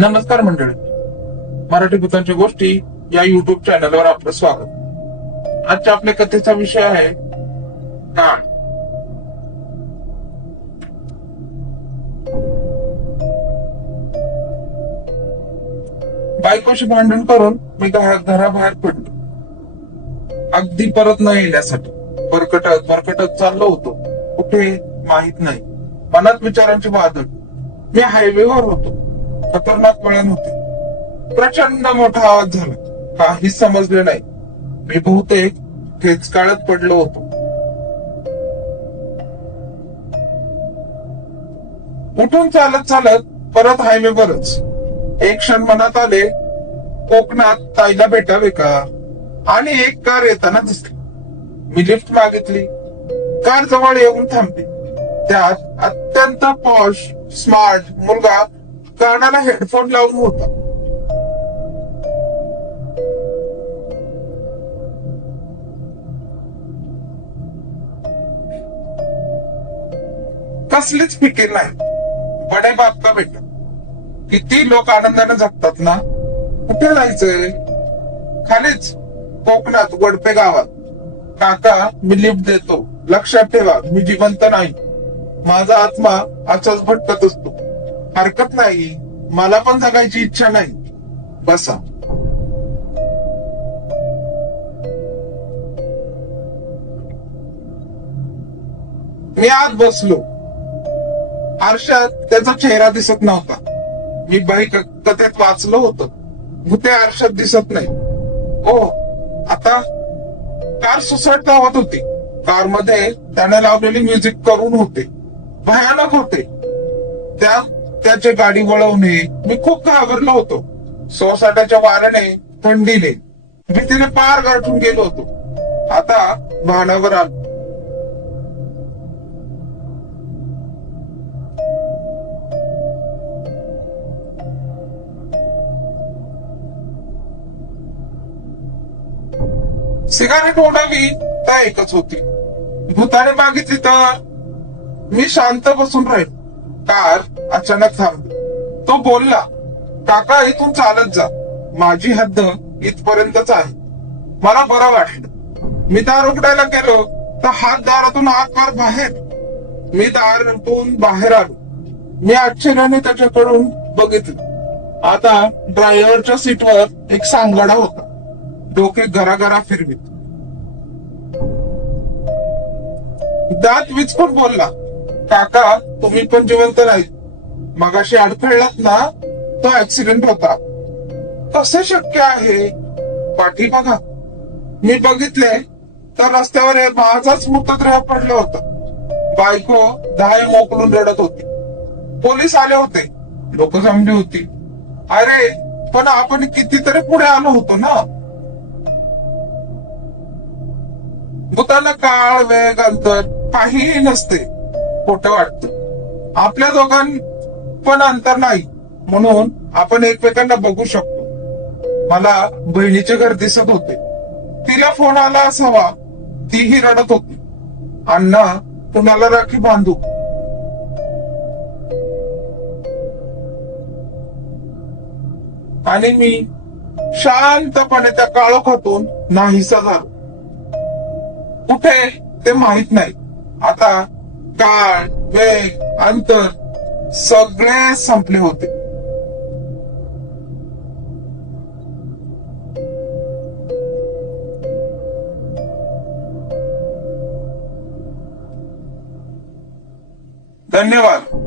नमस्कार मंडळी, मराठी भूतांच्या गोष्टी या युट्यूब चॅनलवर आपलं स्वागत. आजच्या आपल्या कथेचा विषय आहे काळ. बायकोशी भांडण करून मी घराबाहेर पडलो, अगदी परत न येण्यासाठी. बरकटत चाललो होतो, कुठे माहित नाही. मनात विचारांची वादळ. मी हायवेवर होतो, खतरनाक वळण होते. प्रचंड मोठा आवाज झाला, काहीच समजले नाही. मी बहुतेक ठेचकाळत पडलो होतो. उठून चालत चालत परत हायवेवरच. एक क्षण मनात आले, कोकणात ताईला भेटावे का? आणि एक कार येताना दिसली. मी लिफ्ट मागितली. कार जवळ येऊन थांबली. त्यात अत्यंत पॉश स्मार्ट मुलगा कानाला हेडफोन लावून होता. कसलीच फिकीर नाही. बडे बाप का बेटा. किती लोक आनंदाने जगतात ना. कुठे जायचंय? खालीच, कोकणात वडपे गावात. काका, मी लिफ्ट देतो, लक्षात ठेवा मी जिवंत नाही. माझा आत्मा असाच भटकत असतो. हरकत नाही, मला पण जगायची इच्छा नाही. बसा. मी आत बसलो. आरशात त्याचा चेहरा दिसत नव्हता. मी बाई कथेत वाचलं होतं, भूते आरशात दिसत नाही. ओ, आता कार सुसाट धावत होती. कार मध्ये त्याने लावलेली म्युझिक करून होते, भयानक होते. त्याचे गाडी वळवणे. मी खूप घाबरलो होतो. सोसाट्याच्या वाऱ्याने, थंडीने, भीतीने पार गाठून गेलो होतो. आता भानावर आलो. सिगारेट ओढावी तर एकच होती. भूताने मागितली तर. मी शांत बसून राहील. कार अचानक थांबली. तो बोलला, काका इथून चालत जा, माझी हद्द इथपर्यंतच आहे. मला बरं वाटलं. मी दार उघडायला गेलो तर हात दारातून आत बाहेर. मी दारातून बाहेर आलो. मी आश्चर्याने त्याच्याकडून बघितलं. आता ड्रायव्हरच्या सीटवर एक सांगाडा होता, डोके घराघरा फिरवीत. दात विचकून बोलला, काका तुम्ही पण जिवंत नाही. मगाशी अडखळलात ना, तो ऍक्सिडेंट होता. कसे शक्य आहे? पाठी बघा. मी बघितले तर रस्त्यावर माझाच मृतदेह पडला होता. बायको धाय मोकलून रडत होती. पोलीस आले होते, लोक जमली होती. अरे पण आपण कितीतरी पुढे आलो होतो ना. भूताला काळ, वेग, अंतर काहीही नसते. खोटं वाटतं. आपल्या दोघां पण अंतर नाही, म्हणून आपण एकमेकांना बघू शकतो. मला बहिणीचे घर दिसत होते. तिला फोन आला असावा. तीही रडत होती. अण्णा कुणाला राखी बांधू. आणि मी शांतपणे त्या काळोखातून नाहीसा झालो. कुठे ते माहित नाही. आता काळ, वेग, अंतर सगळे संपले होते. धन्यवाद.